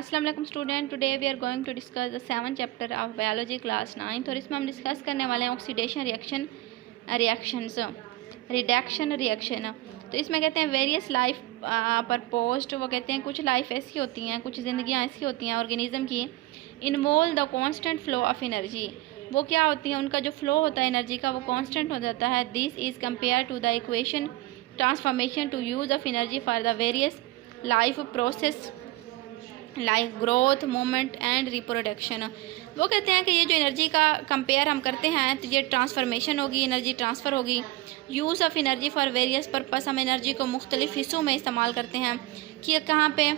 अस्सलाम वालेकुम student, today we are going to discuss the 7th chapter of biology class 9th और इसमें हम डिस्कस करने वाले हैं ऑक्सीडेशन रिएक्शंस रिडक्शन रिएक्शन। तो इसमें कहते हैं वेरियस लाइफ परपोज्ड, वो कहते हैं कुछ लाइफ ऐसी होती हैं, कुछ ज़िंदगियाँ ऐसी होती हैं ऑर्गेनिज्म की, involve the constant flow of energy. वो क्या होती हैं, उनका जो फ्लो होता है एनर्जी का वो कांस्टेंट हो जाता है। This is compare to the equation transformation to use of energy for the various life process like growth, movement and reproduction. वो कहते हैं कि ये जो एनर्जी का कंपेयर हम करते हैं तो ये ट्रांसफॉर्मेशन होगी, एनर्जी ट्रांसफ़र होगी। Use of energy for various purpose, हम एनर्जी को मुख्तलिफ़ हिस्सों में इस्तेमाल करते हैं कि कहाँ पे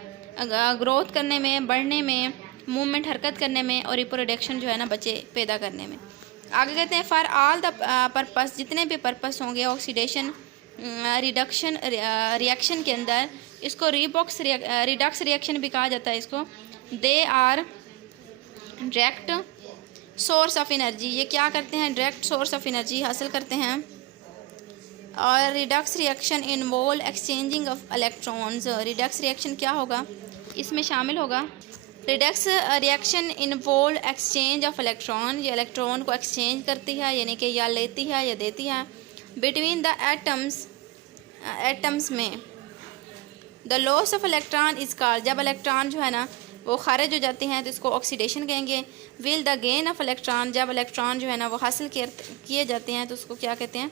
ग्रोथ करने में, बढ़ने में, मूवमेंट हरकत करने में और रिप्रोडक्शन जो है ना बच्चे पैदा करने में। आगे कहते हैं फॉर ऑल द पर्पस, जितने भी पर्पस होंगे ऑक्सीडेशन रिडक्शन रिएक्शन के अंदर, इसको रिडक्स रिएक्शन भी कहा जाता है इसको। They are direct source of energy, ये क्या करते हैं, डायरेक्ट सोर्स ऑफ एनर्जी हासिल करते हैं। और Redux reaction involve exchanging of electrons, Redux reaction क्या होगा, इसमें शामिल होगा। Redux reaction involve exchange of electron, ये इलेक्ट्रॉन को एक्सचेंज करती है, यानी कि या लेती है या देती है बिटवीन द एटम्स में। The loss of electron is called, जब इलेक्ट्रॉन जो है ना वो खारिज हो जाते हैं तो इसको ऑक्सीडेशन कहेंगे। Will the gain of electron, जब इलेक्ट्रॉन जो है ना वो हासिल किए जाते हैं तो उसको क्या कहते हैं,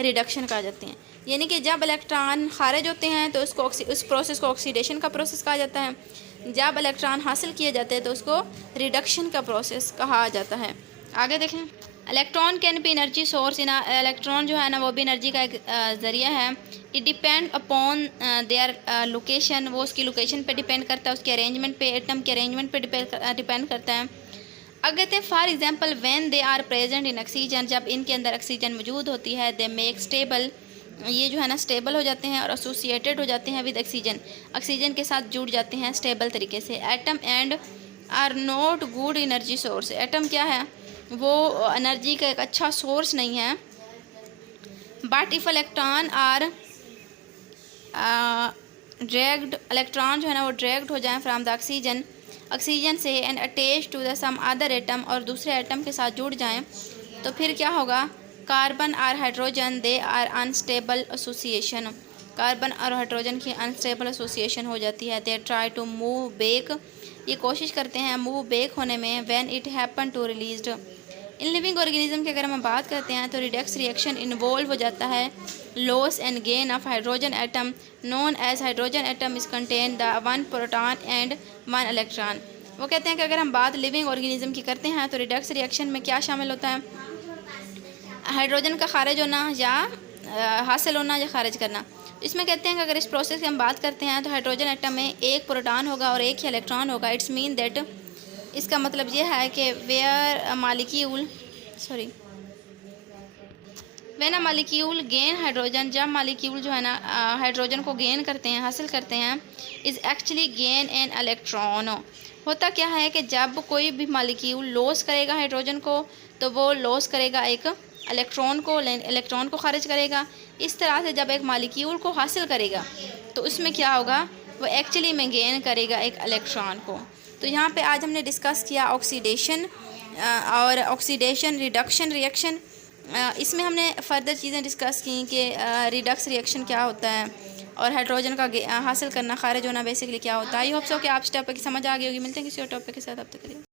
रिडक्शन कहा जाते हैं। यानी कि जब इलेक्ट्रॉन खारिज होते हैं तो उसको उस प्रोसेस को ऑक्सीडेशन का प्रोसेस कहा जाता है। जब इलेक्ट्रॉन हासिल किए जाते हैं तो उसको रिडक्शन का प्रोसेस कहा जाता है। आगे देखें, electron can be energy source, electron जो है ना वो भी एनर्जी का एक ज़रिया है। It depend upon their location, वो उसकी लोकेशन पे डिपेंड करता है, उसके अरेंजमेंट पे, एटम के अरेंजमेंट पे डिपेंड करता है। अब कहते हैं for example when they are present in oxygen, जब इनके अंदर ऑक्सीजन मौजूद होती है, दे मेक स्टेबल, ये जो है ना स्टेबल हो जाते हैं और एसोसिएटेड हो जाते हैं विद ऑक्सीजन, ऑक्सीजन के साथ जुड़ जाते हैं स्टेबल तरीके से। Atom and are not good energy source, atom क्या है, वो एनर्जी का एक अच्छा सोर्स नहीं है। But if electron are dragged, electron जो है ना वो ड्रैग्ड हो जाए फ्राम द ऑक्सीजन से and attach to the some other atom, और दूसरे एटम के साथ जुड़ जाएं तो फिर क्या होगा, कार्बन और hydrogen they are unstable association, carbon और हाइड्रोजन की अनस्टेबल एसोसिएशन हो जाती है। They try to move back, ये कोशिश करते हैं मूव बैक होने में। When it happen to released in living organism की अगर हम बात करते हैं तो रिडक्स रिएक्शन इन्वॉल्व हो जाता है loss and gain of hydrogen atom known as hydrogen atom is contain the 1 proton and 1 electron. वो कहते हैं कि अगर हम बात लिविंग ऑर्गेनिज्म की करते हैं तो रिडक्स रिएक्शन में क्या शामिल होता है, हाइड्रोजन का खारिज होना या हासिल होना या खारिज करना। इसमें कहते हैं कि अगर इस प्रोसेस की हम बात करते हैं तो हाइड्रोजन एटम में एक प्रोटॉन होगा और एक ही इलेक्ट्रॉन होगा। इट्स मीन दैट, इसका मतलब ये है कि when a molecule gain hydrogen, जब मालिक्यूल जो है ना हाइड्रोजन को गेन करते हैं, हासिल करते हैं, is actually gain an electron. होता क्या है कि जब कोई भी मालिक्यूल लॉस करेगा हाइड्रोजन को तो वो लॉस करेगा एक इलेक्ट्रॉन को खारिज करेगा। इस तरह से जब एक मालिक्यूल को हासिल करेगा तो उसमें क्या होगा, वो एक्चुअली में गेन करेगा एक इलेक्ट्रॉन को। तो यहाँ पे आज हमने डिस्कस किया ऑक्सीडेशन और ऑक्सीडेशन रिडक्शन रिएक्शन। इसमें हमने फ़र्दर चीज़ें डिस्कस की कि रिडक्स रिएक्शन क्या होता है और हाइड्रोजन का हासिल करना, खारिज होना बेसिकली क्या होता है। आई होप सो कि आप इस टॉपिक की समझ आ गई होगी। मिलते हैं किसी और टॉपिक के साथ, अब तक के लिए।